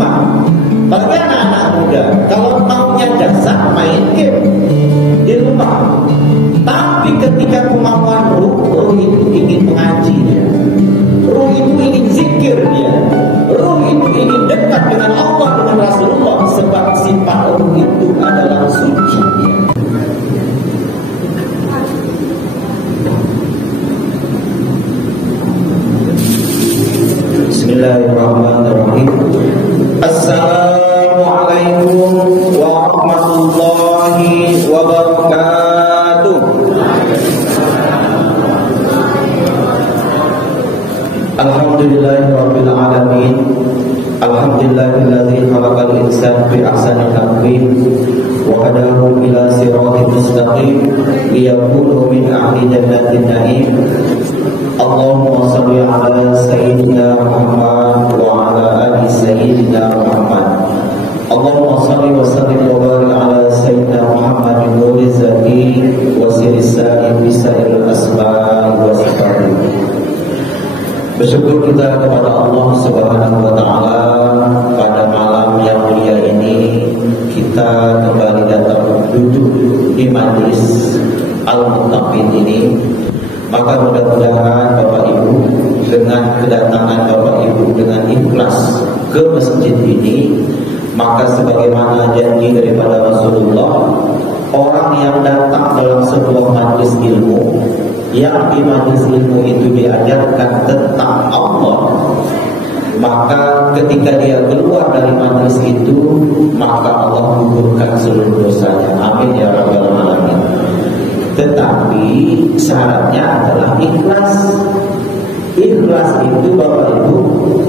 rumah. Bagi anak-anak muda, kalau maunya dasar main game di rumah. Tapi ketika kemauan ruh itu ingin mengaji dia, ruh itu ingin zikir dia, ruh itu ingin dekat dengan Allah, dengan Rasulullah. Sebab sifat ruh itu adalah suci dia. Bismillahirrahmanirrahim. Assalamualaikum warahmatullahi wabarakatuh. Alhamdulillahirabbil alamin. Alhamdulillahilladzi khalaqal insana fi ahsani taqwim wa hadahu ila siratal mustaqim liyakunu min ahli jannatin na'im. Allahumma shalli ala sayyidina Muhammad wa ala ali sayyidina Muhammad. Allahumma shalli wa sallim wa barik ala sayyidina Muhammadin nuriz zaki wa sirisai bisairil asma'i wa sifati. Bersyukur kita kepada Allah Subhanahu wa taala pada malam yang mulia ini kita kembali datang duduk di majelis Al-Muttaqin ini. Maka mudah-mudahan Bapak Ibu dengan kedatangan Bapak Ibu dengan ikhlas ke masjid ini, maka sebagaimana janji daripada Rasulullah, orang yang datang dalam sebuah majelis ilmu, yang di majelis ilmu itu diajarkan tentang Allah, maka ketika dia keluar dari majelis itu, maka Allah menggugurkan seluruh dosanya. Amin ya rabbal alamin. Tetapi syaratnya adalah ikhlas. Ikhlas itu Bapak Ibu,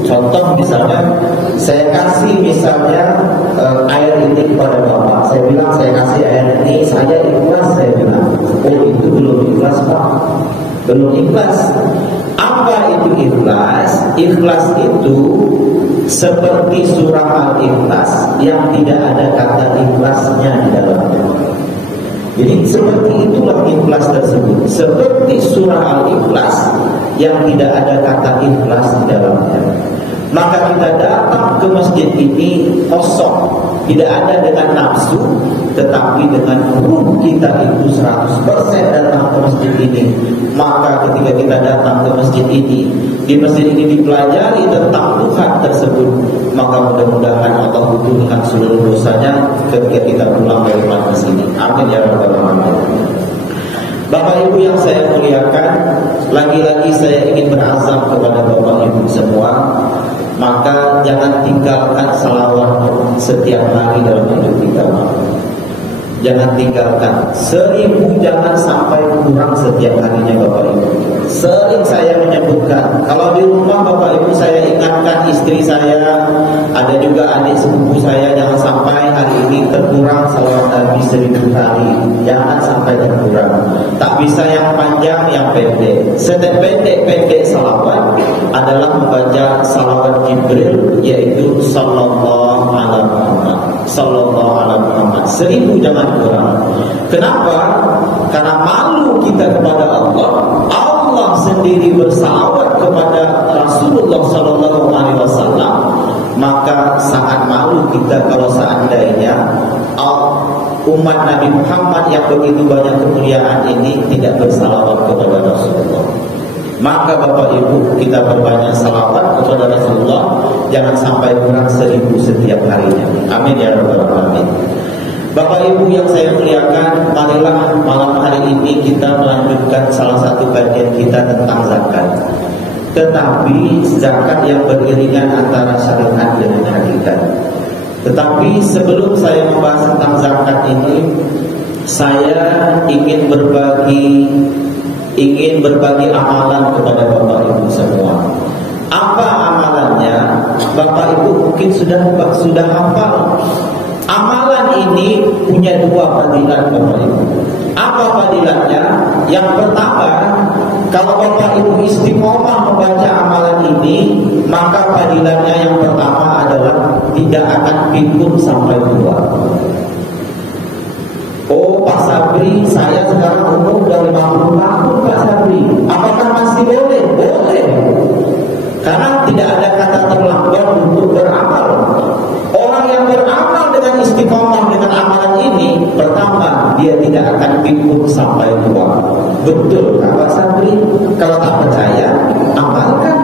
contoh misalnya saya kasih misalnya air ini kepada Bapak, saya bilang saya kasih air ini, saya ikhlas, saya bilang, oh itu belum ikhlas Pak, belum ikhlas. Apa itu ikhlas? Ikhlas itu seperti surah Al-Ikhlas yang tidak ada kata ikhlasnya di dalamnya. Jadi seperti itulah ikhlas tersebut, seperti surah Al-Ikhlas yang tidak ada kata ikhlas di dalamnya. Maka kita datang ke masjid ini kosong, tidak ada dengan nafsu, tetapi dengan ruh kita itu 100% datang ke masjid ini. Maka ketika kita datang ke masjid ini, di masjid ini dipelajari tentang Tuhan tersebut, maka mudah-mudahan Allah gugurkan seluruh dosanya ketika kita pulang dari majelis ini. Amin ya rabbal alamin. Bapak Ibu yang saya muliakan, lagi-lagi saya ingin berazam kepada Bapak Ibu semua, maka jangan tinggalkan salawat setiap hari dalam hidup kita. Jangan tinggalkan 1000, jangan sampai kurang setiap harinya Bapak Ibu. Sering saya menyebutkan, kalau di rumah Bapak Ibu saya ingatkan istri saya, ada juga adik sepupu saya, jangan sampai hari ini terkurang salawat Nabi 1000 kali. Jangan sampai terkurang. Tak bisa yang panjang, yang pendek. Pendek salawat adalah membaca salawat Jibril, yaitu sallallahu alaihi Muhammad, sallallahu alaihi Muhammad. 1000 jangan kurang. Kenapa? Karena malu kita kepada Allah. Allah sendiri bersalawat kepada Rasulullah sallallahu alaihi wasallam. Maka sangat malu kita kalau seandainya umat Nabi Muhammad yang begitu banyak kemuliaan ini tidak bersalawat kepada Rasulullah. Maka Bapak Ibu, kita perbanyak salawat kepada Rasulullah, jangan sampai kurang 1000 setiap harinya. Amin ya rabbal alamin. Bapak Ibu yang saya muliakan, marilah malam hari ini kita melanjutkan salah satu kajian kita tentang zakat. Tetapi zakat yang beriringan antara syariat dengan hakikat. Tetapi sebelum saya membahas tentang zakat ini, saya ingin berbagi amalan kepada Bapak Ibu semua. Apa amalannya? Bapak Ibu mungkin sudah hafal. Amalan ini punya 2 fadilat Bapak Ibu. Apa fadilatnya? Yang pertama, kalau Bapak Ibu istiqomah membaca amalan ini, maka fadilatnya yang pertama adalah tidak akan pikun sampai tua. Oh Pak Sabri, saya sekarang umur dari 50 tahun Pak Sabri, apakah masih boleh? Boleh. Karena tidak ada kata terlambat untuk beramal. tidak akan pikun sampai tua. Betul Pak Sabri? Kalau tak percaya, amalkan.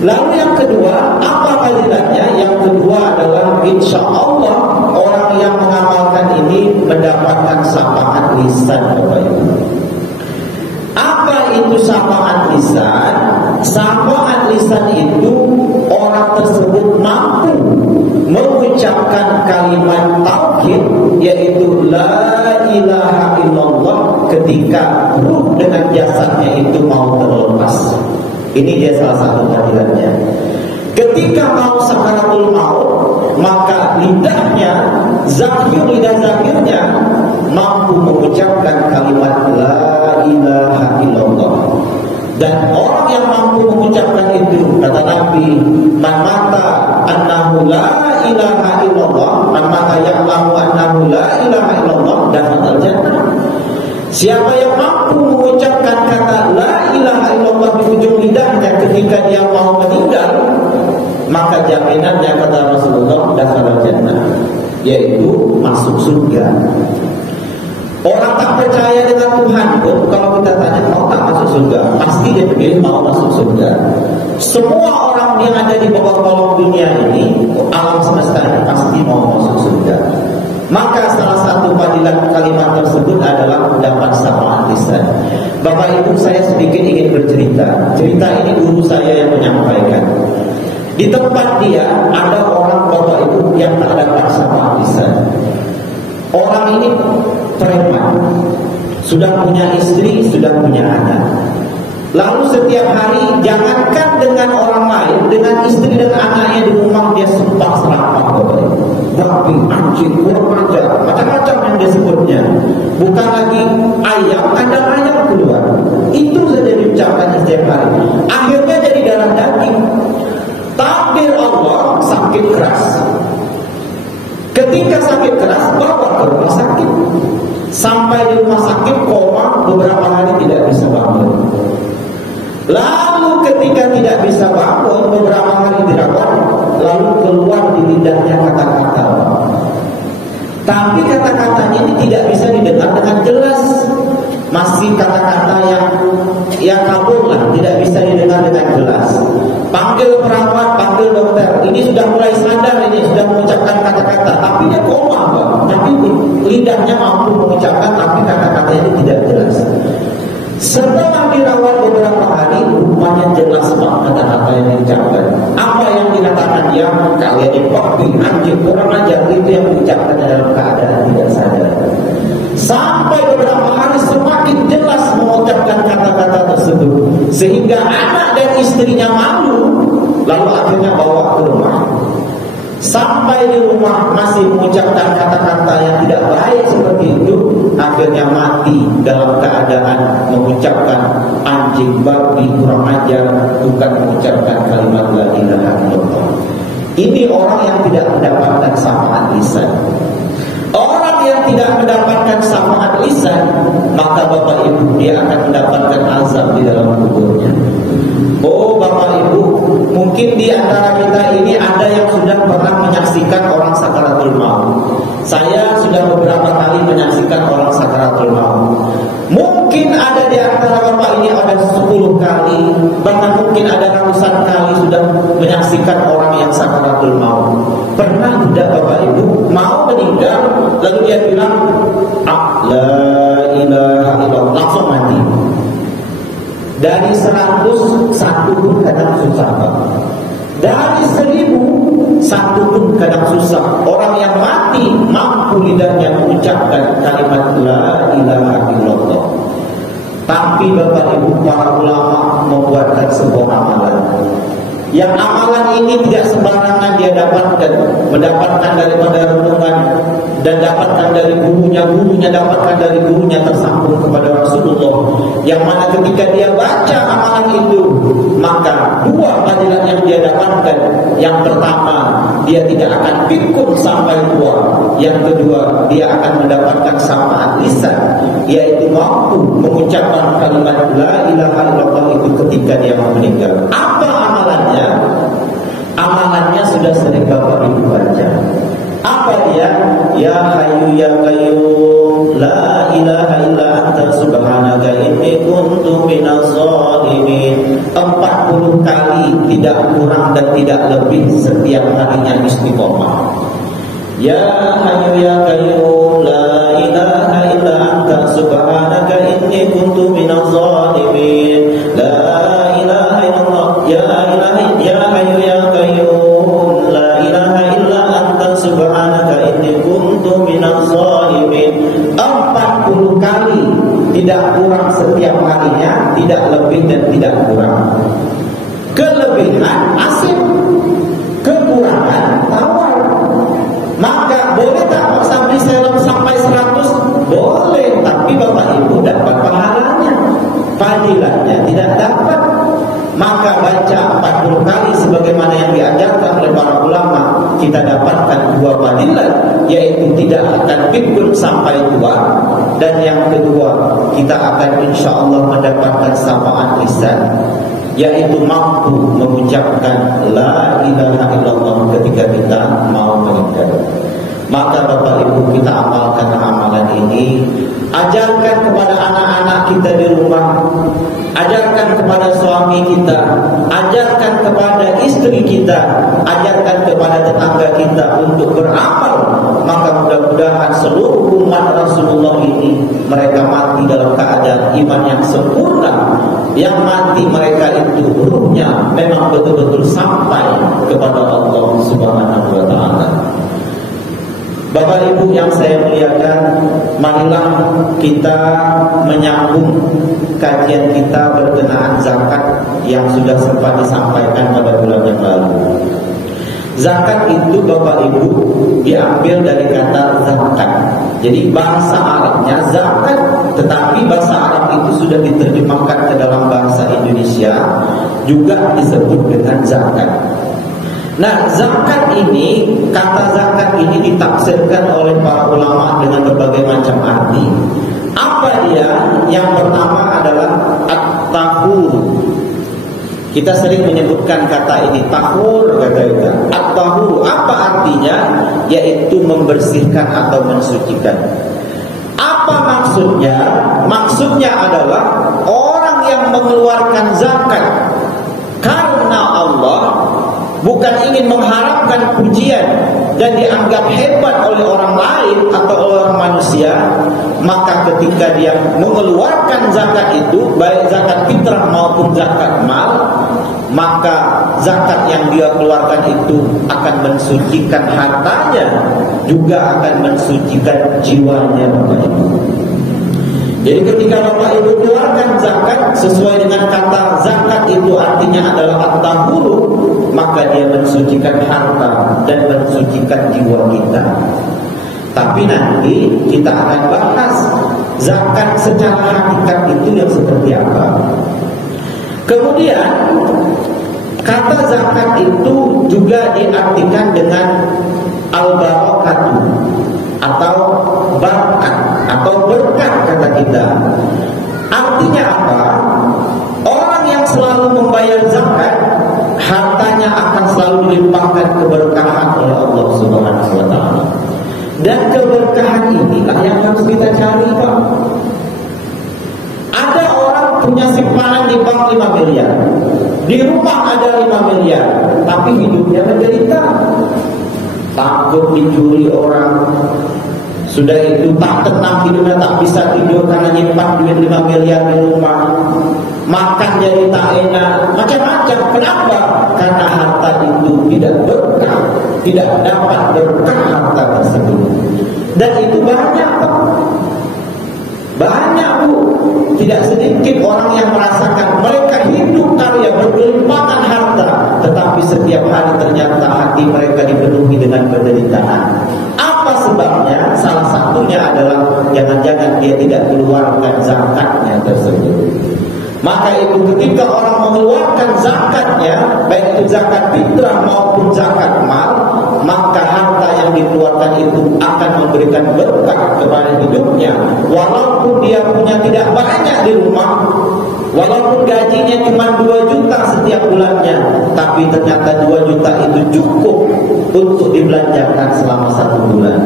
Lalu yang kedua, apa fadilahnya? Yang kedua adalah insya Allah orang yang mengamalkan ini mendapatkan syafaat lisan, Bapak Ibu. Apa itu syafaat lisan? Syafaat lisan itu orang tersebut mampu mengucapkan kalimat tauhid, yaitu la ilaha illallah, ketika ruh dengan jasadnya itu mau terlepas. Ini dia salah satu fadilahnya. Ketika mau sakaratul maut, maka lidahnya, lidah zahirnya mampu mengucapkan kalimat la ilaha illallah. Dan orang yang mampu mengucapkan itu, kata Nabi, man mata annahu la ilaha illallah, man mata ya'lamu annahu la ilaha illallah, dakhala jannah. Siapa yang mampu mengucapkan kata la ilaha illallah di ujung lidahnya ketika dia mau meninggal, maka jaminannya, kata Rasulullah, dakhala jannah, yaitu masuk surga. Orang tak percaya dengan Tuhan pun, kalau kita tanya mau tak masuk surga, pasti dia pilih mau masuk surga. Semua orang yang ada di bawah kolong dunia ini, alam semesta ini, pasti mau masuk surga. Maka salah satu fadilah kalimat tersebut adalah mendapat syafaat lisan. Bapak Ibu, saya sedikit ingin bercerita. Cerita ini guru saya yang menyampaikan. Di tempat dia ada orang Bapak Ibu yang tak dapat syafaat lisan. Orang ini preman, sudah punya istri, sudah punya anak. Lalu setiap hari, jangankan dengan orang lain, dengan istri dan anaknya di rumah dia sumpah serapah, babi, anjing, kurang ajar, macam-macam yang dia sebutnya. Bukan lagi ayam, kandang ayam keluar. Itu saja diucapkan setiap hari. Akhirnya jadi darah daging. Takdir Allah, sakit keras. Ketika sakit keras, bawa ke rumah sakit. Sampai di rumah sakit koma, beberapa hari tidak bisa bangun. Lalu ketika tidak bisa bangun, beberapa hari dirawat, lalu keluar di lidahnya kata-kata. Tapi kata-katanya ini tidak bisa didengar dengan jelas. Masih kata-kata yang kabur lah, tidak bisa didengar dengan jelas. Panggil perawat, panggil dokter. Ini sudah mulai sadar, ini sudah mengucapkan kata-kata, tapi dia koma, Pak. Tapi lidahnya mampu mengucapkan, tapi kata-katanya ini tidak jelas. Setelah dirawat beberapa hari, rupanya jelas banget kata-kata yang diucapkan. Apa yang dikatakan dia, kalian ini babi, anjing, kurang ajar, itu yang diucapkan dalam keadaan tidak sadar. Sampai beberapa hari semakin jelas mengucapkan kata-kata tersebut, sehingga anak dan istrinya malu, lalu akhirnya bawa ke rumah. Sampai di rumah masih mengucapkan kata-kata yang tidak baik seperti itu, akhirnya mati dalam keadaan mengucapkan anjing, babi, kurang ajar, bukan mengucapkan kalimat la ilaha illallah. Ini orang yang tidak mendapatkan syafaat lisan. Orang yang tidak mendapatkan syafaat lisan, maka Bapak Ibu, dia akan mendapatkan azab di dalam kuburnya. Oh Bapak Ibu, mungkin di antara kita ini ada yang sudah pernah menyaksikan orang sakaratul maut. Saya sudah beberapa kali menyaksikan orang sakaratul maut. Mungkin ada di antara Bapak ini ada 10 kali, bahkan mungkin ada ratusan kali sudah menyaksikan orang yang sakaratul maut. Pernah tidak Bapak Ibu mau meninggal, lalu dia bilang la ilaha illallah, langsung mati. Dari 100, 1 pun kadang susah, Pak. Dari 1000, 1 pun kadang susah. Orang yang mati mampu lidahnya mengucapkan kalimat la ilaha illallah. Tapi Bapak Ibu, para ulama membuatkan sebuah amalan. Yang amalan ini tidak sembarangan dia dapatkan, mendapatkan daripada renungan dan dapatkan dari gurunya dapatkan dari gurunya tersambung kepada Rasulullah. Yang mana ketika dia baca amalan itu, maka 2 fadilat yang dia dapatkan. Yang pertama, dia tidak akan pikun sampai tua. Yang kedua, dia akan mendapatkan syafaat lisan, yaitu mampu mengucapkan kalimat la ilaha illallah itu ketika dia mau meninggal. Apa amalannya? Amalannya sudah sering Bapak Ibu baca. Apa dia? Ya Hayyu Ya Qayyum La ilaha illa anta subhanaka inni kuntu minaz zalimin. 40 kali, tidak kurang dan tidak lebih, setiap harinya istiqomah. Ya Hayyu Ya Qayyum La ilaha illa anta subhanaka inni kuntu minaz zalimin. La ilaha illallah Ya ilahi Ya Hayyu Ya Qayyum La ilaha illa anta subhanaka inni kuntu minaz zalimin. 40 kali, tidak kurang setiap harinya, tidak lebih dan tidak kurang. Kelebihan asin, kekurangan tawar. Maka boleh tak paksa beli selam sampai 100? Boleh, tapi Bapak Ibu dapat pahalanya, fadilahnya tidak dapat. Maka baca 40 kali sebagaimana yang diajarkan oleh para ulama, kita dapatkan 2 fadilah, yaitu tidak akan pikun sampai tua, dan yang kedua kita akan insya Allah mendapatkan syafaat lisan, yaitu mampu mengucapkan la ilaha illallah ketika kita mau meninggal. Maka Bapak Ibu, kita amalkan amalan ini. Ajarkan kepada anak-anak kita di rumah, ajarkan kepada suami kita, ajarkan kepada istri kita, ajarkan kepada tetangga kita untuk beramal. Maka mudah-mudahan seluruh umat Rasulullah ini, mereka mati dalam keadaan iman yang sempurna. Yang mati mereka itu ruhnya memang betul-betul sampai kepada Allah Subhanahu wa ta'ala. Bapak Ibu yang saya muliakan, marilah kita menyambung kajian kita berkenaan zakat yang sudah sempat disampaikan pada bulan yang lalu. Zakat itu Bapak Ibu diambil dari kata zakat. Jadi bahasa Arabnya zakat, tetapi bahasa Arab itu sudah diterjemahkan ke dalam bahasa Indonesia, juga disebut dengan zakat. Nah, zakat ini, kata zakat ini ditafsirkan oleh para ulama dengan berbagai macam arti. Apa dia? Yang pertama adalah at-tahur. Kita sering menyebutkan kata ini, tahur, kata kita. At-tahur, apa artinya? Yaitu membersihkan atau mensucikan. Apa maksudnya? Maksudnya adalah orang yang mengeluarkan zakat karena Allah, bukan ingin mengharapkan pujian dan dianggap hebat oleh orang lain atau oleh orang manusia, maka ketika dia mengeluarkan zakat itu, baik zakat fitrah maupun zakat mal, maka zakat yang dia keluarkan itu akan mensucikan hartanya, juga akan mensucikan jiwanya, Bapak Ibu. Jadi ketika Bapak Ibu keluarkan zakat sesuai dengan kata zakat itu artinya adalah at-tahuru, maka dia mensucikan harta dan mensucikan jiwa kita. Tapi nanti kita akan bahas zakat secara hakikat itu yang seperti apa. Kemudian kata zakat itu juga diartikan dengan al-barakatu atau barakat atau berkah, kata kita. Artinya apa? Orang yang selalu membayar zakat, hartanya akan selalu dilimpahkan keberkahan oleh Allah Subhanahu wa ta'ala. Dan keberkahan inilah yang harus kita cari, Pak. Ada orang punya simpanan di bank 5 miliar, di rumah ada 5 miliar, tapi hidupnya menderita. Takut dicuri orang, sudah itu tak tenang hidupnya, tak bisa tidur karena nyimpan duit 5 miliar di rumah. Makan jadi tak enak, macam-macam. Kenapa? Karena harta itu tidak berkah, tidak dapat berkah harta tersebut. Dan itu banyak, Pak. Banyak, Bu. Tidak sedikit orang yang merasakan mereka hidup kaya berkelimpahan harta, tetapi setiap hari ternyata hati mereka dipenuhi dengan penderitaan. Apa sebabnya? Salah satunya adalah jangan-jangan dia tidak keluarkan zakatnya tersebut. Maka itu ketika orang mengeluarkan zakatnya, baik itu zakat fitrah maupun zakat mal, maka harta yang dikeluarkan itu akan memberikan berkah kepada hidupnya. Walaupun dia punya tidak banyak di rumah, walaupun gajinya cuma 2 juta setiap bulannya, tapi ternyata 2 juta itu cukup untuk dibelanjakan selama 1 bulan.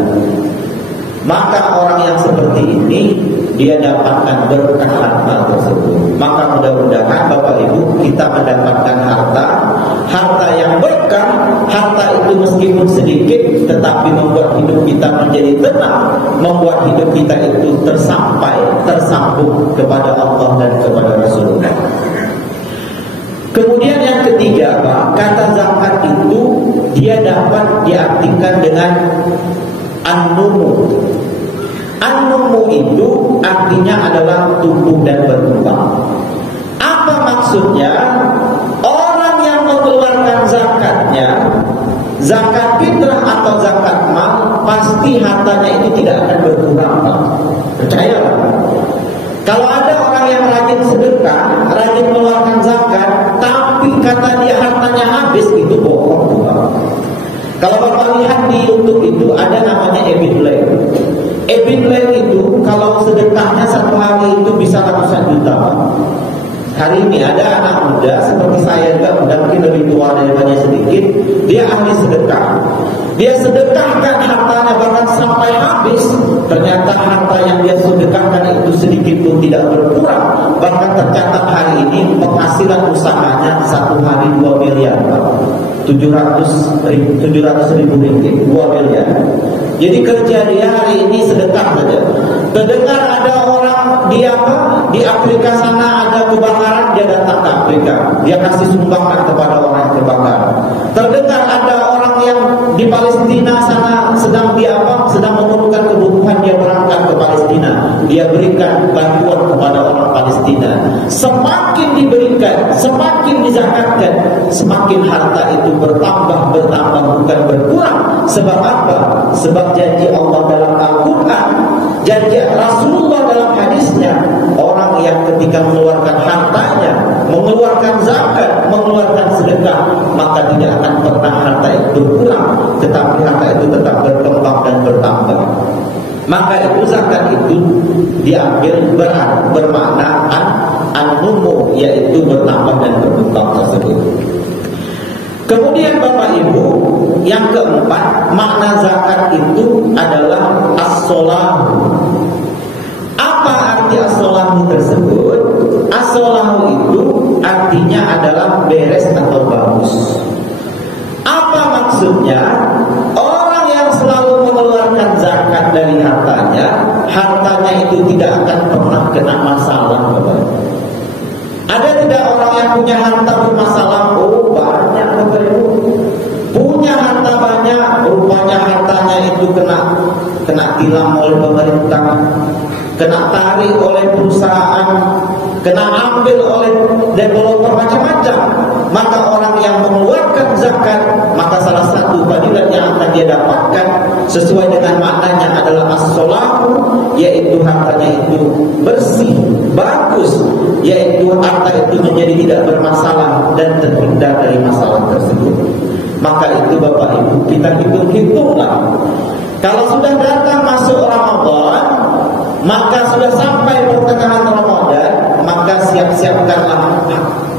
maka orang yang seperti ini dia dapatkan berkah harta tersebut. Maka mudah-mudahan Bapak Ibu kita mendapatkan harta yang berkah. Harta itu meskipun sedikit tetapi membuat hidup kita menjadi tenang, membuat hidup kita itu tersambung kepada Allah dan kepada Rasulullah. Kemudian yang ketiga, kata zakat itu dia dapat diartikan dengan an-numu. An-numu itu artinya adalah tumbuh dan berkembang. Apa maksudnya? Orang yang mengeluarkan zakatnya, zakat fitrah atau zakat mal, pasti hartanya itu tidak akan berkurang. Percayalah. Kalau ada orang yang rajin sedekah, rajin mengeluarkan zakat, tapi kata dia hartanya habis, itu bohong. Kalau Bapak lihat di YouTube itu ada namanya Ebitland. Ebitland itu kalau sedekahnya satu hari itu bisa ratusan juta. Hari ini ada anak muda seperti saya juga, mungkin lebih tua daripada sedikit. Dia ahli sedekah. Dia sedekahkan hartanya bahkan sampai habis. Ternyata harta yang dia sedekahkan itu sedikit pun tidak berkurang. Bahkan tercatat hari ini penghasilan usahanya satu hari 2 miliar, 700 ribu ringgit, 2 miliar. Jadi kerja dia hari ini sedekah saja. Terdengar ada orang di Afrika sana ada kebakaran, dia datang ke Afrika, dia kasih sumbangan kepada orang yang terbakar. Terdengar ada orang yang di Palestina sana sedang memerlukan kebutuhan, dia berangkat ke Palestina, dia berikan bantuan kepada orang Palestina. Semakin diberikan, semakin dizakatkan, semakin harta itu bertambah bukan berkurang. Sebab apa? Sebab janji Allah dalam Al-Quran, janji Rasulullah dalam hadisnya, orang yang ketika mengeluarkan hartanya, mengeluarkan zakat, mengeluarkan sedekah, maka tidak akan pernah harta itu berkurang, tetapi harta itu tetap berkembang dan bertambah. Maka itu zakat itu diambil bermakna an-numu, yaitu bertambah dan berkembang tersebut. Kemudian Bapak Ibu, yang keempat, makna zakat itu adalah as-solahu. Apa arti as-solahu tersebut? As-solahu itu artinya adalah beres atau bagus. Apa maksudnya? Orang yang selalu mengeluarkan zakat dari hartanya itu tidak akan pernah kena masalah, Bapak. Ada tidak orang yang punya harta bermasalah? Oh, banyak, Bapak Ibu. Punya harta banyak, rupanya hartanya itu kena tilang oleh pemerintah, kena tarik oleh perusahaan, kena ambil oleh developer, macam-macam. Maka orang yang mengeluarkan zakat, maka salah satu fadilat yang akan dia dapatkan sesuai dengan maknanya adalah as-solahu, yaitu hartanya itu bersih, bagus, yaitu harta itu menjadi tidak bermasalah dan terhindar dari masalah tersebut. Maka itu Bapak Ibu, kita hitung-hitunglah. Kalau sudah datang masuk Ramadan, maka sudah sampai pertengahan Ramadan, maka siap-siapkanlah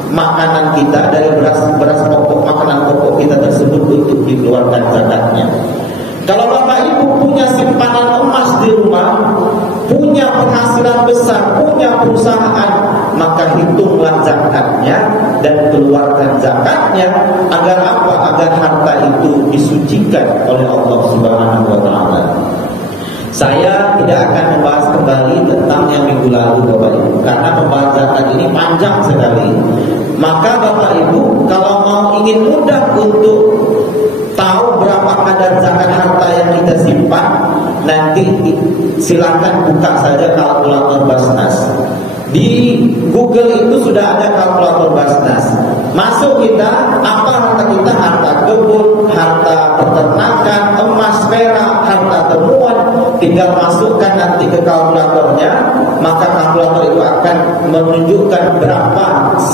makanan kita dari beras pokok, makanan pokok kita tersebut untuk dikeluarkan zakatnya. Kalau Bapak Ibu punya simpanan emas di rumah, punya penghasilan besar, punya perusahaan, maka hitunglah zakatnya dan keluarkan zakatnya. Agar apa? Agar harta itu disucikan oleh Allah Subhanahu wa Ta'ala. Saya tidak akan membahas kembali tentang yang minggu lalu, Bapak Ibu, karena pembahasan zakat ini panjang sekali. Maka Bapak Ibu, kalau mau ingin mudah untuk tahu berapa kadar zakat harta yang kita simpan, nanti silakan buka saja kalkulator Basnas. Di Google itu sudah ada kalkulator Basnas. Masuk kita, apa harta kita? Harta kebun, harta peternakan, emas, perak, harta temuan. Tinggal masukkan nanti ke kalkulatornya, maka kalkulator itu akan menunjukkan berapa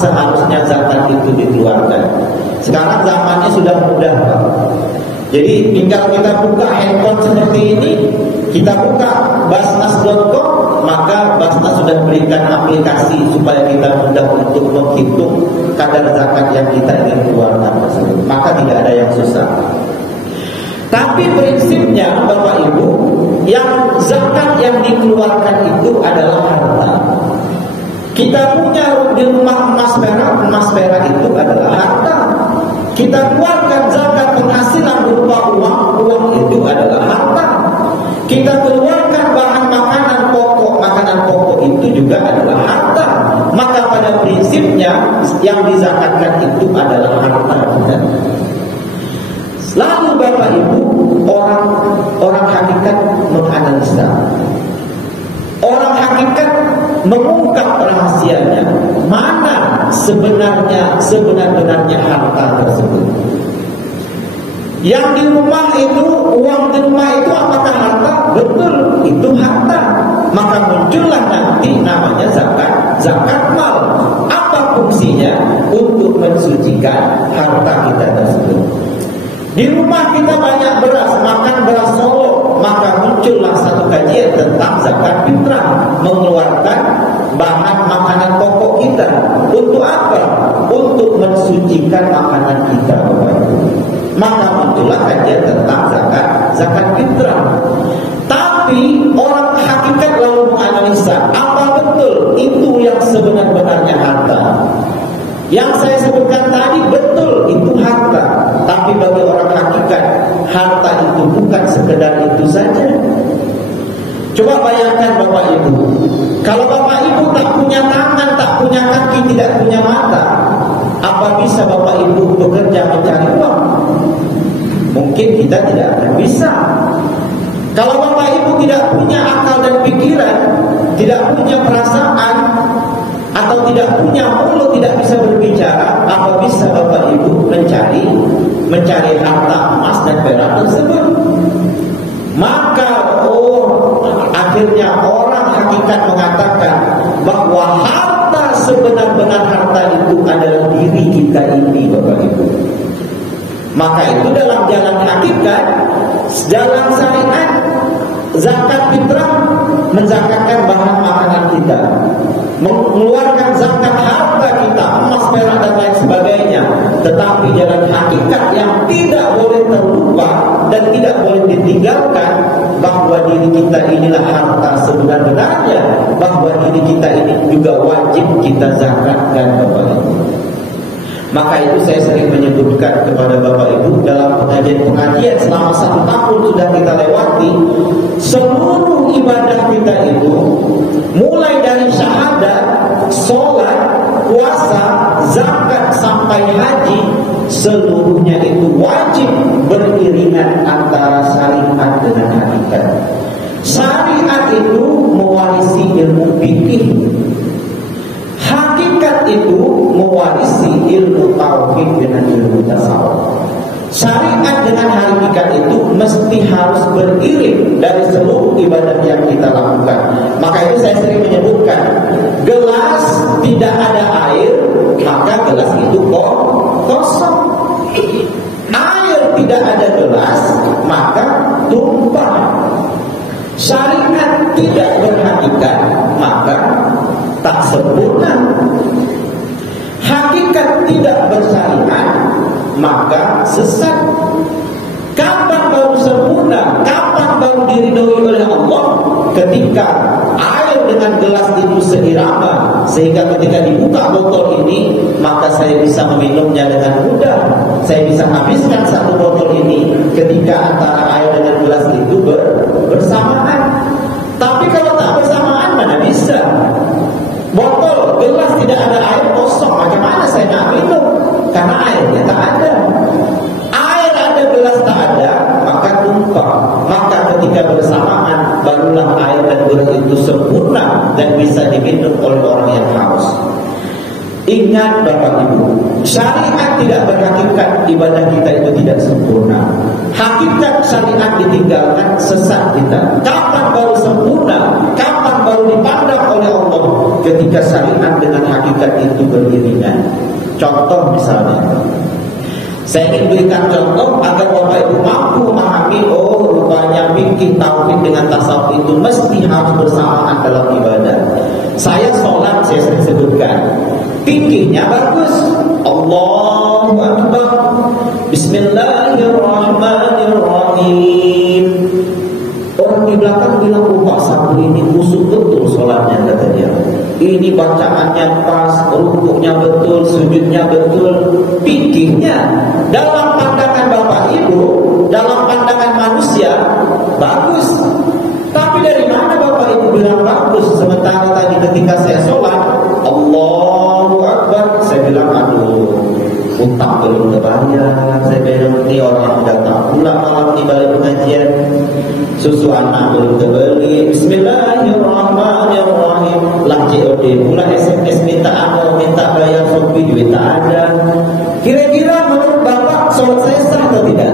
seharusnya zakat itu dikeluarkan. Sekarang zamannya sudah mudah, Pak. Jadi tinggal kita buka handphone seperti ini, kita buka basnas.com, maka Basnas sudah berikan aplikasi supaya kita mudah untuk menghitung kadar zakat yang kita ingin keluarkan tersebut. Maka tidak ada yang susah. Tapi prinsipnya Bapak Ibu, yang zakat yang dikeluarkan itu adalah harta. Kita punya di rumah emas perak itu adalah harta. Kita keluarkan zakat penghasilan berupa uang itu adalah harta. Kita keluarkan bahan makanan pokok itu juga adalah harta. Maka pada prinsipnya yang dizakatkan itu adalah harta. Lalu Bapak Ibu, orang hakikat menganalisa. Orang hakikat mengungkap rahasianya, mana sebenarnya harta tersebut. Yang di rumah itu, uang di rumah itu apakah harta? Betul, itu harta. Maka muncullah nanti namanya zakat mal. Apa fungsinya? Untuk mensucikan harta kita tersebut. Di rumah kita banyak beras, makan beras Solo, maka muncullah satu kajian tentang zakat fitrah, mengeluarkan bahan makanan pokok kita. Untuk apa? Untuk mensucikan makanan kita, Bapak Ibu. Maka muncullah kajian tentang zakat fitrah. Tapi orang hakikat lalu menganalisa, apa betul itu yang sebenar-benarnya harta? Yang saya sebutkan tadi betul itu harta. Tapi bagi orang hakikat, harta itu bukan sekedar itu saja. Coba bayangkan Bapak Ibu, kalau Bapak Ibu tak punya tangan, tak punya kaki, tidak punya mata, apa bisa Bapak Ibu bekerja mencari uang? Mungkin kita tidak akan bisa. Kalau Bapak Ibu tidak punya akal dan pikiran, tidak punya perasaan, atau tidak punya mulut, tidak bisa berbicara, apa bisa Bapak Ibu mencari harta emas dan perak tersebut? Maka akhirnya orang hakikat mengatakan bahwa harta sebenar-benar harta itu adalah diri kita ini, Bapak Ibu. Maka itu dalam jalan hakikat, jalan syariat, zakat fitrah menzakatkan bahan makanan kita, mengeluarkan zakat harta kita, emas, perak dan lain sebagainya. Tetapi jalan hakikat yang tidak boleh terlupa dan tidak boleh ditinggalkan, bahwa diri kita inilah harta sebenar-benarnya, bahwa diri kita ini juga wajib kita zakatkan, Bapak Ibu. Maka itu saya sering menyebutkan kepada Bapak Ibu dalam pengajian selama 1 tahun sudah kita lewati, seluruh ibadah kita itu mulai dari syahadat, sholat, puasa, zakat sampai haji, seluruhnya itu wajib beriringan antara syariat dengan hakikat. Syariat itu mewarisi ilmu fikih, hakikat itu mewarisi ilmu tauhid dengan ilmu tasawuf. Syariat dengan hakikat itu mesti harus beriring dari seluruh ibadah yang kita lakukan. Maka itu saya sering menyebutkan, gelas tidak ada air, maka gelas itu kosong. Air tidak ada gelas, maka tumpah. Syariat tidak berhakikat, maka tak sempurna. Hakikat tidak bersyariat, maka sesat. Kapan baru sempurna? Kapan baru diridhoi oleh Allah? Ketika air dengan gelas itu seirama, sehingga ketika dibuka botol ini, maka saya bisa meminumnya dengan mudah. Saya bisa habiskan 1 botol ini ketika antara air dengan gelas itu bersamaan. Tapi kalau tak bersamaan, mana bisa? Botol, gelas tidak ada air, kosong, bagaimana saya nak minum? Karena airnya tak ada. Air ada, gelas tak ada, maka tumpah. Maka ketika bersamaan, barulah air dan gelas itu sempurna dan bisa diminum oleh orang yang haus. Ingat Bapak Ibu, syariat tidak berhakikat, ibadah kita itu tidak sempurna. Hakikat syariat ditinggalkan, sesat kita. Kapan baru sempurna? Kapan baru dipandang oleh Allah? Ketika syariat dengan hakikat itu beriringan. Contoh misalnya, saya ingin berikan contoh agar Bapak Ibu mampu memahami, rupanya fikih tauhid dengan tasawuf itu mesti harus bersamaan dalam ibadah. Saya sholat, saya sering sebutkan, fikihnya bagus. Allahu Akbar, Bismillahirrahmanirrahim. Bismillahirrahmanirrahim. Orang di belakang bilang, Pak Sabri ini khusyuk betul sholatnya, kata dia. Ini bacaannya pas, rukuknya betul, sujudnya betul, fikihnya. Dalam pandangan Bapak Ibu, dalam pandangan manusia, bagus. Tapi dari mana Bapak Ibu bilang bagus? Sementara tadi ketika saya sholat, Allahu Akbar, saya bilang, aduh, utang belum terbayar. Saya bilang, ini orang datang pula malam di balik pengajian, susu anak belum terbeli. Bismillahirrahmanirrahim. Lah COD pula SMS minta bayar Shopee, duit tak ada. Kira-kira menurut Bapak sholat saya sah atau tidak?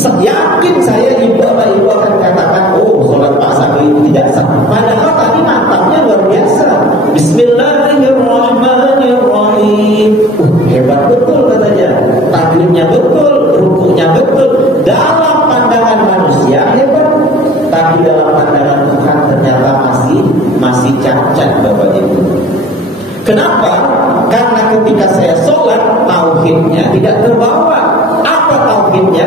Yakin saya Bapak Ibu akan katakan, oh sholat Pak Sabri itu tidak sah. Padahal tadi mantapnya luar biasa. Bismillahirrahmanirrahim. Hebat betul katanya. Takbirnya betul, rukuknya betul. Dalam pandangan manusia hebat, tapi dalam pandangan Tuhan ternyata masih cacat Bapak Ibu. Kenapa? Karena ketika saya sholat, tauhidnya tidak terbawa. Apa tauhidnya?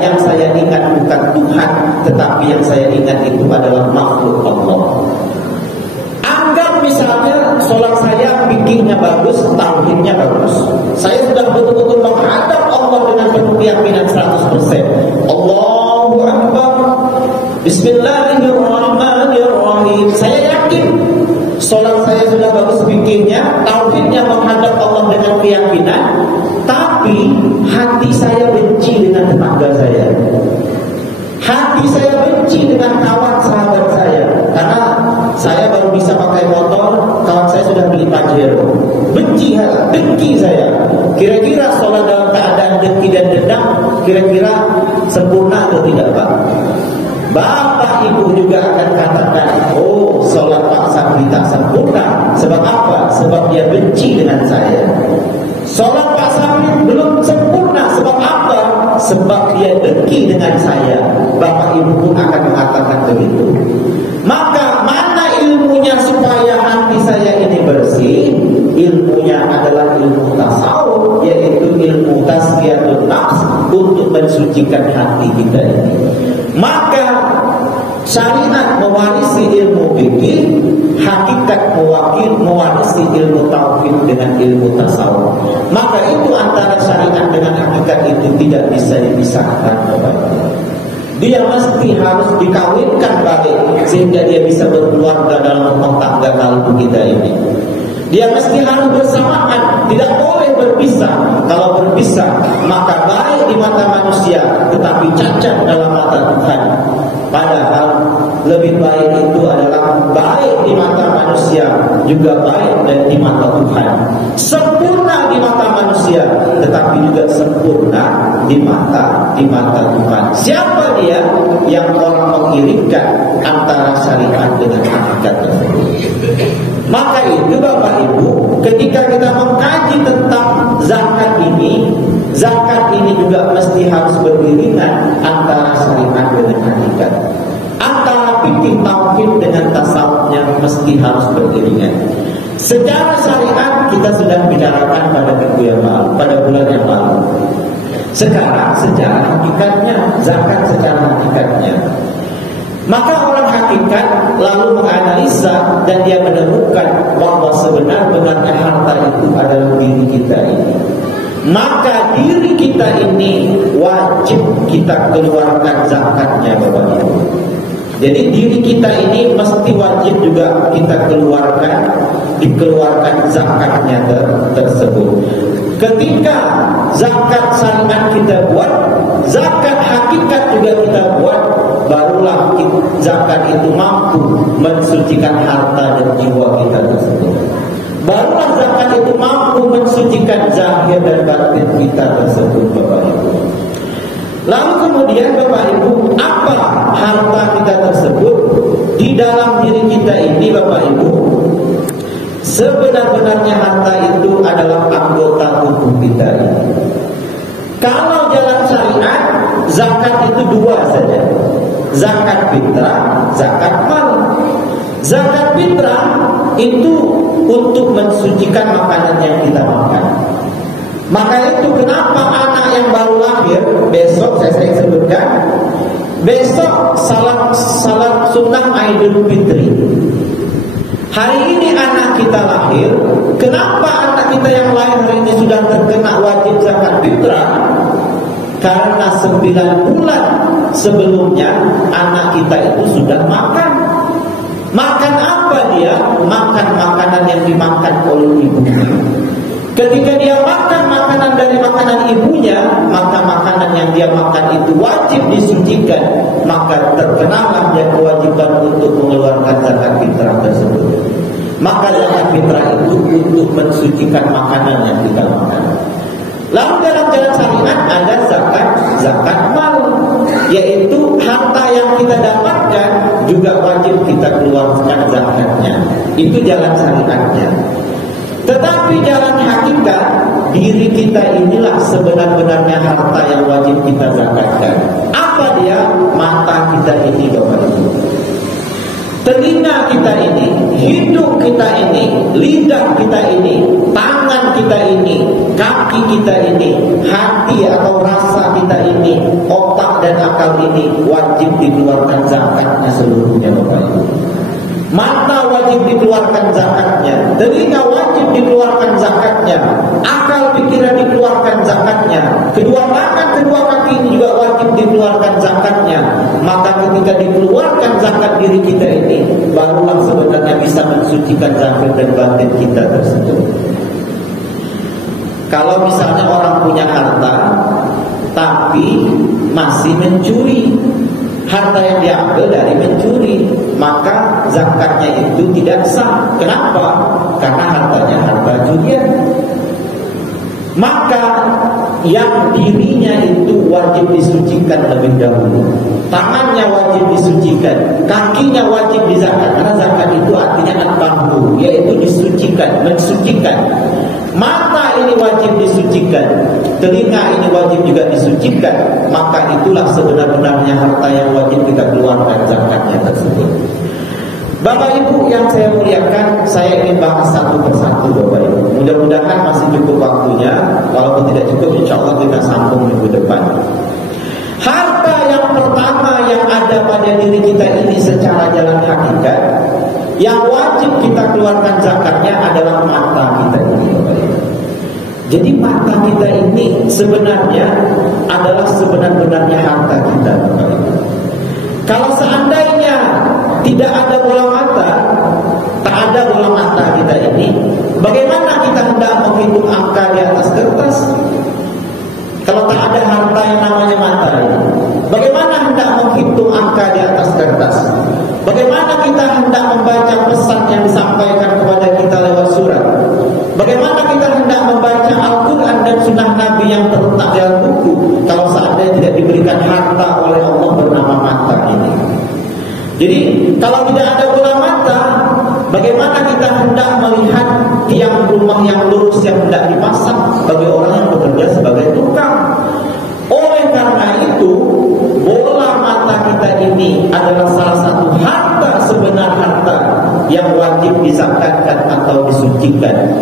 Yang saya ingat bukan Tuhan, tetapi yang saya ingat itu adalah makhluk Allah. Anggap misalnya sholat saya fikihnya bagus, tauhidnya bagus. Saya sudah betul-betul menghadap Allah dengan penuh keyakinan 100%. Allahu Akbar, Bismillahirrahmanirrahim. Saya yakin sholat saya sudah bagus fikihnya, tauhidnya menghadap Allah dengan keyakinan. Tapi hati saya benci dengan tetangga saya, hati saya benci dengan kawan sahabat saya. Karena saya baru bisa pakai motor, kawan saya sudah beli Pajero. Benci saya. Kira-kira sholat dalam keadaan dengki dan dendam, kira-kira sempurna atau tidak Pak? Bapak Ibu juga akan katakan, oh sholat Pak Sabri tak sempurna. Sebab apa? Sebab dia benci dengan saya. Sholat Pak Sabri belum sempurna. Sebab apa? Sebab dia dengki dengan saya. Bapak Ibu pun akan mengatakan begitu. Maka mana ilmunya supaya hati saya ini bersih? Ilmunya adalah ilmu tasawuf, yaitu ilmu tazkiyatun nafs, untuk mensucikan hati kita ini. Maka syariat mewarisi ilmu fikih, hakikat mewarisi ilmu tauhid dengan ilmu tasawuf. Maka itu antara syariat dengan hakikat itu tidak bisa dipisahkan. Dia mesti harus dikawinkan balik sehingga dia bisa berkeluarga dalam rumah tangga kalbu kita ini. Dia mesti harus bersamaan, tidak boleh berpisah. Kalau berpisah, maka baik di mata manusia, tetapi cacat dalam mata Tuhan. Padahal lebih baik itu adalah baik di mata manusia, juga baik dan di mata Tuhan. Sempurna di mata manusia, tetapi juga sempurna di mata Tuhan. Siapa dia? Yang orang mengiringkan antara syariat dengan hakikat tersebut. Maka itu Bapak Ibu, ketika kita mengkaji tentang zakat ini juga mesti harus beriringan antara syariat dengan hakikat. Antara fikih tauhid dengan tasawufnya mesti harus beriringan. Secara syariat kita sudah bicarakan pada minggu yang lalu, pada bulan yang lalu. Sekarang secara hakikatnya, zakat secara hakikatnya. Maka orang hakikat lalu menganalisa dan dia menemukan bahwa sebenar-benarnya harta itu adalah diri kita ini. Maka diri kita ini wajib kita keluarkan zakatnya Bapak Ibu. Jadi diri kita ini mesti wajib juga kita dikeluarkan zakatnya tersebut. Ketika zakat syariat kita buat, zakat hakikat juga kita buat, barulah zakat itu mampu mensucikan harta dan jiwa kita tersebut. Barulah zakat itu mampu mensucikan zahir dan batin kita tersebut Bapak Ibu. Lalu kemudian Bapak Ibu, apa harta kita tersebut? Di dalam diri kita ini Bapak Ibu, sebenar-benarnya harta itu adalah anggota tubuh kita ini. Kalau jalan syariat, zakat itu dua saja. Zakat fitrah, zakat mal. Zakat fitrah itu untuk mensucikan makanan yang kita makan. Maka itu kenapa anak yang baru lahir besok saya sering sebutkan, besok salat sunnah Idul Fitri. Hari ini anak kita lahir. Kenapa anak kita yang lahir hari ini sudah terkena wajib zakat fitrah? Karena 9 bulan sebelumnya anak kita itu sudah makan. Makan apa dia? Makan makanan yang dimakan oleh ibunya. Ketika dia makan makanan dari makanan ibunya, maka makanan yang dia makan itu wajib disucikan. Maka terkenalah dia kewajiban untuk mengeluarkan zakat fitrah tersebut. Maka zakat fitrah itu untuk mensucikan makanan yang kita makan. Lalu dalam jalan syariat ada zakat mal, yaitu harta yang kita dapatkan juga wajib kita keluarkan zakatnya. Itu jalan syariatnya. Tetapi jalan hakikat, diri kita inilah sebenar-benarnya harta yang wajib kita zakatkan. Apa dia? Mata kita ini, Bapak Ibu. Telinga kita ini, hidung kita ini, lidah kita ini, tangan kita ini, kaki kita ini, hati atau rasa kita ini, otak dan akal ini wajib dikeluarkan zakatnya seluruhnya, Bapak Ibu. Mata wajib dikeluarkan zakatnya, telinga wajib dikeluarkan zakatnya, akal pikiran dikeluarkan zakatnya, kedua tangan, kedua kaki ini juga wajib dikeluarkan zakatnya. Maka ketika dikeluarkan zakat diri kita ini, barulah sebenarnya bisa mensucikan zahir dan batin kita tersebut. Kalau misalnya orang punya harta tapi masih mencuri, harta yang diambil dari mencuri, maka zakatnya itu tidak sah. Kenapa? Karena hartanya harta curian. Maka yang dirinya itu wajib disucikan lebih dahulu. Tangannya wajib disucikan, kakinya wajib dizakat. Karena zakat itu artinya at-tahur, yaitu disucikan, mensucikan. Mata ini wajib disucikan, telinga ini wajib juga disucikan. Maka itulah sebenar-benarnya harta yang wajib kita keluarkan zakatnya tersebut. Bapak Ibu yang saya muliakan, saya ingin bahas satu persatu, Bapak Ibu. Mudah-mudahan masih cukup waktunya. Walaupun tidak cukup, insya Allah kita sambung minggu depan. Harta yang pertama yang ada pada diri kita ini secara jalan hakikat, yang wajib kita keluarkan zakatnya adalah mata kita ini, Bapak Ibu. Jadi mata kita ini sebenarnya adalah sebenar-benarnya harta kita, Bapak Ibu. Kalau seandainya tidak ada bola mata, tak ada bola mata kita ini, bagaimana kita hendak menghitung angka di atas kertas? Kalau tak ada harta yang namanya mata ini, bagaimana hendak menghitung angka di atas kertas? Bagaimana kita hendak membaca pesan yang disampaikan kepada kita lewat surat? Bagaimana kita hendak membaca Al-Quran dan sunnah Nabi yang terletak dalam buku kalau seandainya tidak diberikan harta oleh Allah bernama mata ini? Jadi kalau tidak ada bola mata, bagaimana kita hendak melihat tiang rumah yang lurus yang hendak dipasang bagi orang yang bekerja sebagai tukang? Oleh karena itu, bola mata kita ini adalah salah satu harta, sebenar harta yang wajib dizakatkan atau disucikan.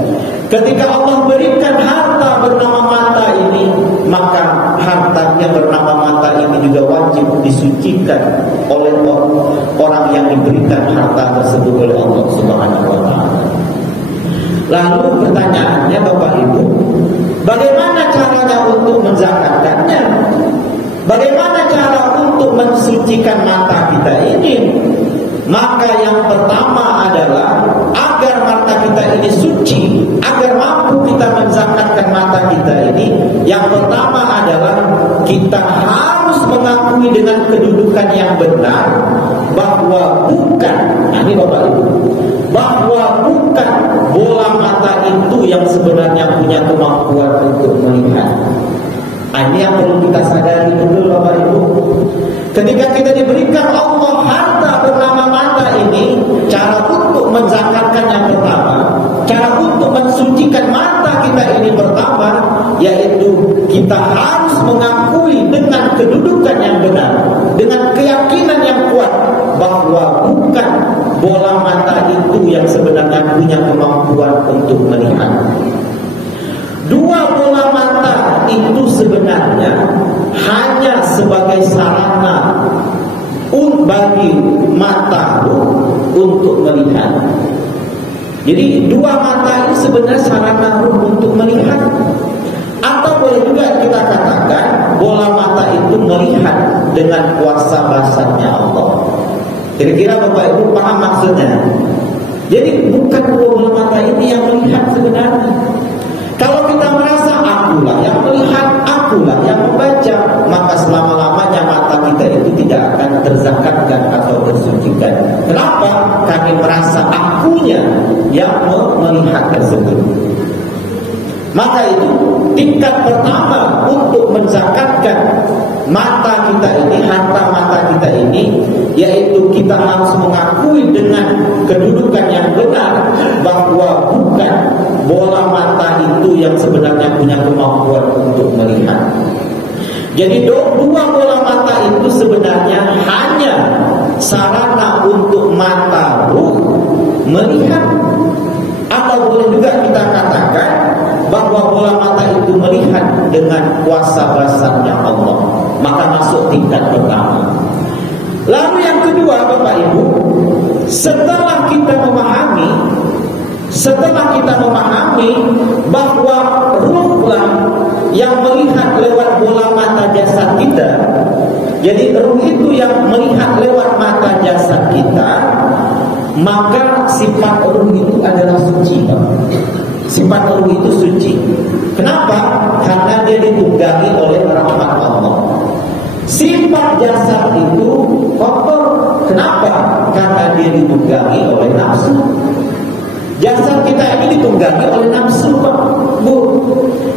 Ketika Allah berikan harta bernama mata ini, maka harta yang bernama mata ini juga wajib disucikan oleh orang yang diberikan harta tersebut oleh Allah Subhanahu wa ta'ala. Lalu pertanyaannya, Bapak Ibu, bagaimana caranya untuk menzakatkannya? Bagaimana cara untuk mensucikan mata kita ini? Maka yang pertama adalah agar mata kita ini suci, agar mampu kita menzakatkan mata kita ini, yang pertama adalah kita harus mengakui dengan kedudukan yang benar bahwa bukan, ini Bapak Ibu, bahwa bukan bola mata itu yang sebenarnya punya kemampuan untuk melihat. Ini yang perlu kita sadari betul, Bapak Ibu. Ketika kita diberikan Allah harta bernama mata ini, cara untuk menzakatkan yang pertama, cara untuk mensucikan mata kita ini pertama, yaitu kita harus mengakui dengan kedudukan yang benar, dengan keyakinan yang kuat bahwa bukan bola mata itu yang sebenarnya punya kemampuan untuk melihat. Dua bola mata itu sebenarnya hanya sebagai sarana bagi mata untuk melihat. Jadi dua mata ini sebenarnya sarana untuk melihat. Atau boleh juga kita katakan bola mata itu melihat dengan kuasa basarnya Allah. Kira-kira Bapak Ibu paham maksudnya? Jadi bukan dua bola mata ini yang melihat sebenarnya. Kalau kita merasa akulah yang melihat, akulah yang membaca, maka selama-lamanya mata kita itu tidak akan terzakatkan atau tersucikan. Kenapa? Kami merasa akunya yang melihat tersebut. Maka itu tingkat pertama untuk menzakatkan mata kita ini, harta mata kita ini, yaitu kita harus mengakui dengan kedudukan yang benar bahwa bukan bola mata itu yang sebenarnya punya kemampuan untuk melihat. Jadi dua bola mata itu sebenarnya hanya sarana untuk mata ruh melihat. Atau boleh juga kita katakan bahwa bola mata itu melihat dengan kuasa basarnya Allah. Maka masuk tingkat pertama. Lalu yang kedua Bapak Ibu, setelah kita memahami bahwa ruhlah yang melihat lewat bola mata jasad kita. Jadi ruh itu yang melihat lewat mata jasad kita, maka sifat ruh itu adalah suci, Pak. Sifat ruh itu suci. Kenapa? Karena dia ditunggangi oleh rahmat Allah. Sifat jasad itu kotor. Kenapa? Karena dia ditunggangi oleh nafsu. Jasad kita ini ditunggangi oleh nafsu, Pak, Bu.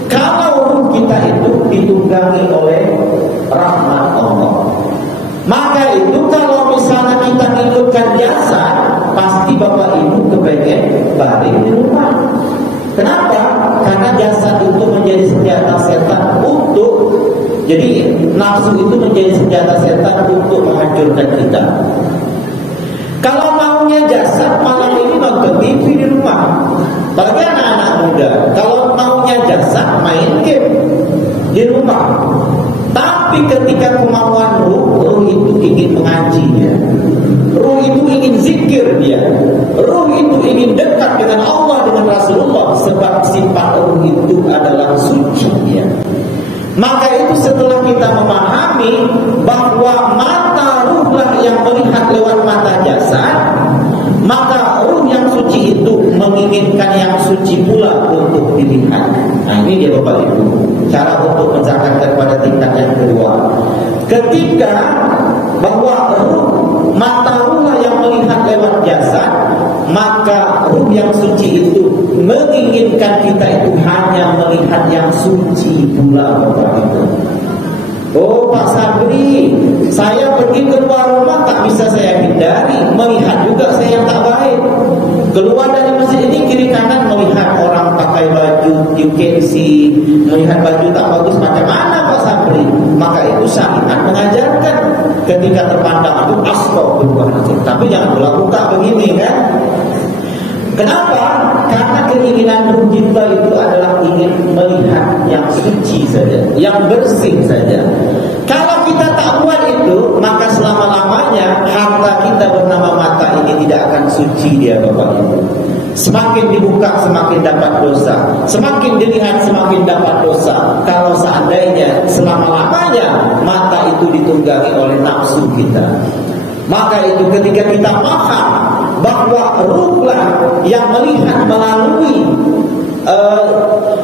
Kalau ruh kita itu ditunggangi oleh rahmat Allah, maka itu kalau misalnya kita ikutkan jasad, pasti Bapak Ibu kepengen balik di rumah. Kenapa? Karena jasad itu menjadi senjata setan untuk, jadi nafsu itu menjadi senjata setan untuk menghancurkan kita. Kalau maunya jasad, malam ini nonton TV di rumah. Apalagi anak-anak muda, kalau maunya jasad, main game di rumah. Tapi ketika kemauan ruh itu ingin mengaji dia, ruh itu ingin zikir dia, ruh itu ingin dekat dengan Allah, dengan Rasulullah, sebab sifat ruh itu adalah suci dia. Maka itu setelah kita memahami bahwa mata ruhlah yang melihat lewat mata jasad, maka ruh yang suci itu menginginkan yang suci pula untuk dilihat. Nah ini dia Bapak Ibu, cara untuk menzakatkan pada tingkat yang kedua. Ketika bahwa mata ruhlah yang melihat lewat jasad, maka ruh yang suci itu menginginkan kita itu hanya melihat yang suci pula, Bapak Ibu. Oh Pak Sabri, saya pergi keluar rumah tak bisa saya hindari melihat juga saya yang tak baik. Keluar dari masjid ini kiri kanan melihat orang pakai baju UKC, melihat baju tak bagus macam mana Pak Sabri. Maka itu syariat mengajarkan ketika terpandang itu astagfirullahaladzim. Tapi jangan melakukan begini kan. Kenapa? Karena keinginan ruh kita itu adalah ingin melihat yang suci saja, yang bersih saja. Kalau kita tak buat itu, maka selama-lamanya harta kita bernama mata ini tidak akan suci dia, Bapak Ibu. Semakin dibuka semakin dapat dosa, semakin dilihat semakin dapat dosa. Kalau seandainya selama-lamanya mata itu ditunggangi oleh nafsu kita, maka itu ketika kita paham bahwa ruhlah yang melihat melalui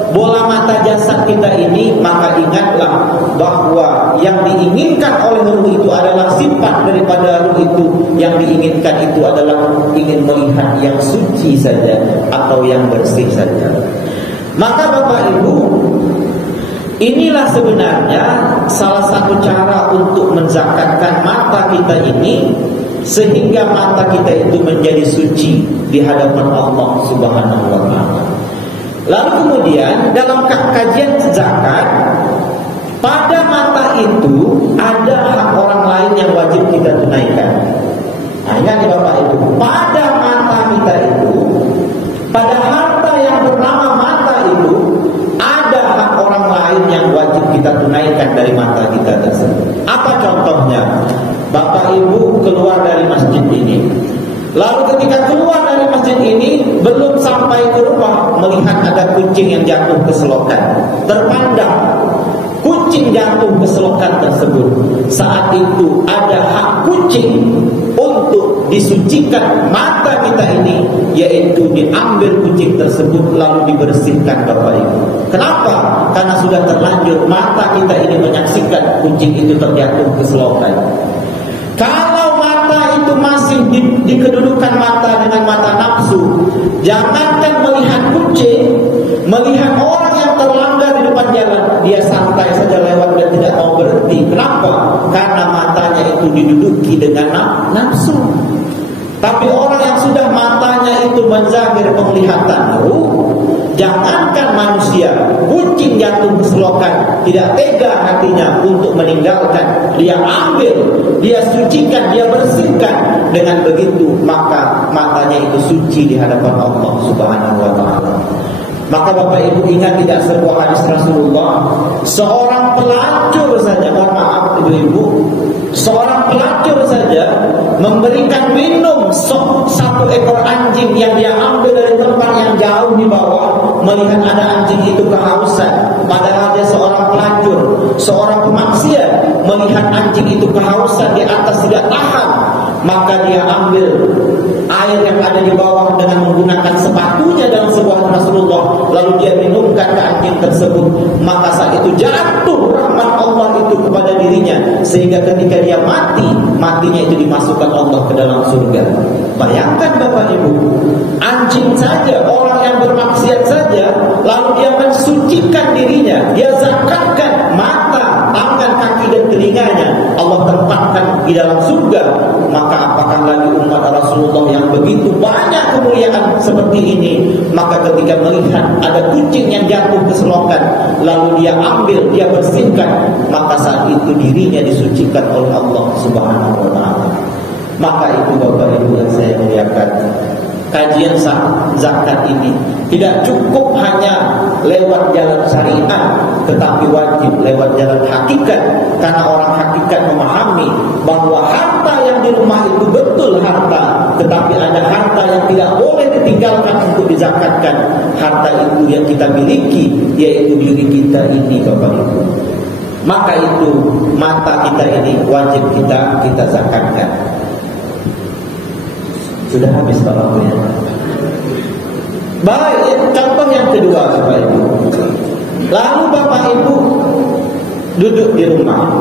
bola mata jasad kita ini, maka ingatlah bahwa yang diinginkan oleh ruh itu adalah sifat daripada ruh itu. Yang diinginkan itu adalah ingin melihat yang suci saja atau yang bersih saja. Maka Bapak Ibu, inilah sebenarnya salah satu cara untuk menzakatkan mata kita ini, sehingga mata kita itu menjadi suci di hadapan Allah Subhanahu wa taala. Lalu kemudian dalam kajian zakat, pada mata itu ada hak orang lain yang wajib kita tunaikan. Nah, ingat ya Bapak Ibu, pada mata kita itu, pada harta yang bernama mata itu, ada hak orang lain yang wajib wajib kita tunaikan dari mata kita tersebut. Apa contohnya? Bapak Ibu keluar dari masjid ini, lalu ketika keluar dari masjid ini belum sampai ke rumah, melihat ada kucing yang jatuh ke selokan. Terpandang kucing jatuh ke selokan tersebut. Saat itu ada hak kucing untuk disucikan mata kita ini, yaitu diambil kucing tersebut lalu dibersihkan Bapak Ibu. Kenapa? Karena sudah terlanjur mata kita ini menyaksikan kucing itu terjatuh ke selokan. Kalau mata itu masih di kedudukan mata dengan mata nafsu, jangankan melihat kucing, melihat orang yang terlanggar di depan jalan, dia santai saja lewat dan tidak mau berhenti. Kenapa? Karena matanya itu diduduki dengan nafsu. Tapi orang yang sudah matanya itu menzahir penglihatan jangankan manusia, kucing jatuh ke selokan, tidak tega hatinya untuk meninggalkan. Dia ambil, dia sucikan, dia bersihkan. Dengan begitu maka matanya itu suci di hadapan Allah Subhanahu wa ta'ala. Maka Bapak Ibu ingat tidak sebuah hadis Rasulullah, seorang pelacur saja, mohon maaf Ibu-ibu, seorang pelacur saja memberikan minum satu ekor anjing yang dia ambil dari tempat yang jauh di bawah, melihat ada anjing itu kehausan, padahal dia seorang pelacur, seorang pemaksiat, melihat anjing itu kehausan di atas tidak tahan, maka dia ambil air yang ada di bawah dengan menggunakan sepatunya dalam sebuah Rasulullah, lalu dia minumkan ke anjing tersebut. Maka saat itu jatuh rahmat Allah itu kepada dirinya, sehingga ketika dia mati, matinya itu dimasukkan Allah ke dalam surga. Bayangkan Bapak Ibu, anjing saja, orang yang bermaksiat saja, lalu dia mensucikan dirinya, dia zakatkan mata, tangan, kaki dan telinganya, Allah tempatkan di dalam surga. Maka apakah lagi umat Rasulullah yang begitu banyak kemuliaan seperti ini? Maka ketika melihat ada kucing yang jatuh ke selokan, lalu dia ambil, dia bersihkan, maka saat itu dirinya disucikan oleh Allah Subhanahu wa ta'ala. Maka itu Bapak Ibu yang saya muliakan, kajian zakat ini tidak cukup hanya lewat jalan syariat, tetapi wajib lewat jalan hakikat. Karena orang hakikat memahami bahwa harta yang di rumah itu betul harta, tetapi ada harta yang tidak boleh ditinggalkan untuk dizakatkan. Harta itu yang kita miliki, yaitu diri kita ini Bapak Ibu. Maka itu mata kita ini wajib kita zakatkan. Sudah habis Pak waktunya. Baik, contoh yang kedua Bapak Ibu. Lalu Bapak Ibu duduk di rumah.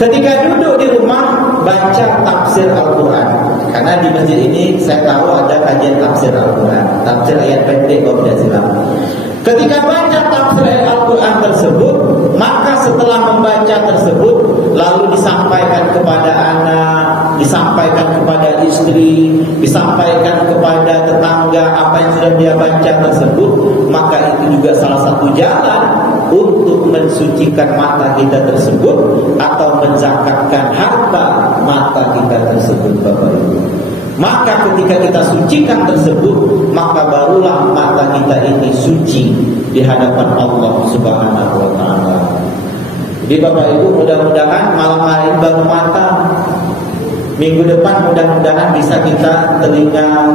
Ketika duduk di rumah, baca tafsir Al-Quran. Karena di masjid ini saya tahu ada kajian tafsir Al-Quran, tafsir ayat pendek kalau tidak silap. Ketika baca tafsir ayat Al-Quran tersebut, maka setelah membaca tersebut, lalu disampaikan kepada anak, disampaikan kepada istri, disampaikan kepada tetangga apa yang sudah dia baca tersebut, maka itu juga salah satu jalan untuk mensucikan mata kita tersebut atau menzakatkan harta mata kita tersebut Bapak Ibu. Maka ketika kita sucikan tersebut, maka barulah mata kita ini suci di hadapan Allah Subhanahu wa ta'ala. Jadi Bapak Ibu, mudah-mudahan malam hari baru mata, minggu depan mudah-mudahan bisa kita telinga,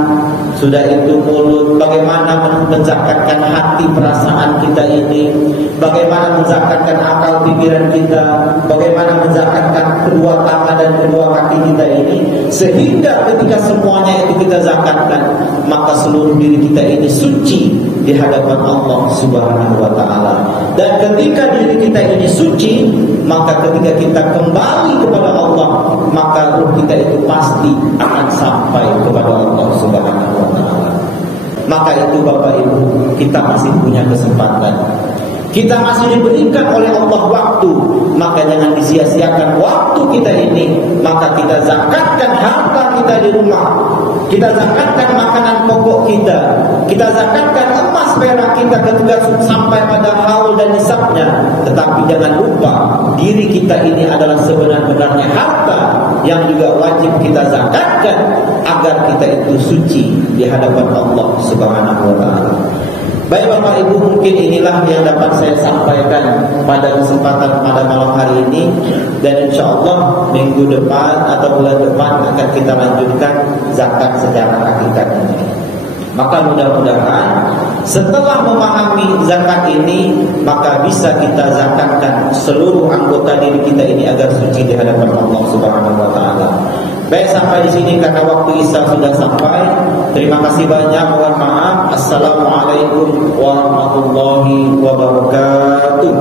sudah itu mulut, bagaimana menzakatkan hati perasaan kita ini, bagaimana menzakatkan akal pikiran kita, bagaimana menzakatkan kedua tangan dan kedua kaki kita ini, sehingga ketika semuanya itu kita zakatkan, maka seluruh diri kita ini suci di hadapan Allah Subhanahu wa ta'ala. Dan ketika diri kita ini suci, maka ketika kita kembali kepada Allah, maka ruh kita itu pasti akan sampai kepada Allah Subhanahu wa ta'ala. Maka itu Bapak Ibu, kita masih punya kesempatan, kita masih diberikan oleh Allah waktu, maka jangan disia-siakan waktu kita ini. Maka kita zakatkan harta kita di rumah, kita zakatkan makanan pokok kita zakatkan emas perak kita ketika sampai pada haul dan nisabnya. Tetapi jangan lupa, diri kita ini adalah sebenar-benarnya harta yang juga wajib kita zakatkan agar kita itu suci di hadapan Allah Subhanahu wa ta'ala. Baik Bapak Ibu, mungkin inilah yang dapat saya sampaikan pada kesempatan pada malam hari ini. Dan insya Allah minggu depan atau bulan depan akan kita lanjutkan zakat secara hakikat ini. Maka mudah-mudahan setelah memahami zakat ini, maka bisa kita zakatkan seluruh anggota diri kita ini agar suci di hadapan Allah Subhanahu wa taala. Baik, sampai di sini karena waktu Isya sudah sampai. Terima kasih banyak, mohon maaf. Assalamualaikum warahmatullahi wabarakatuh.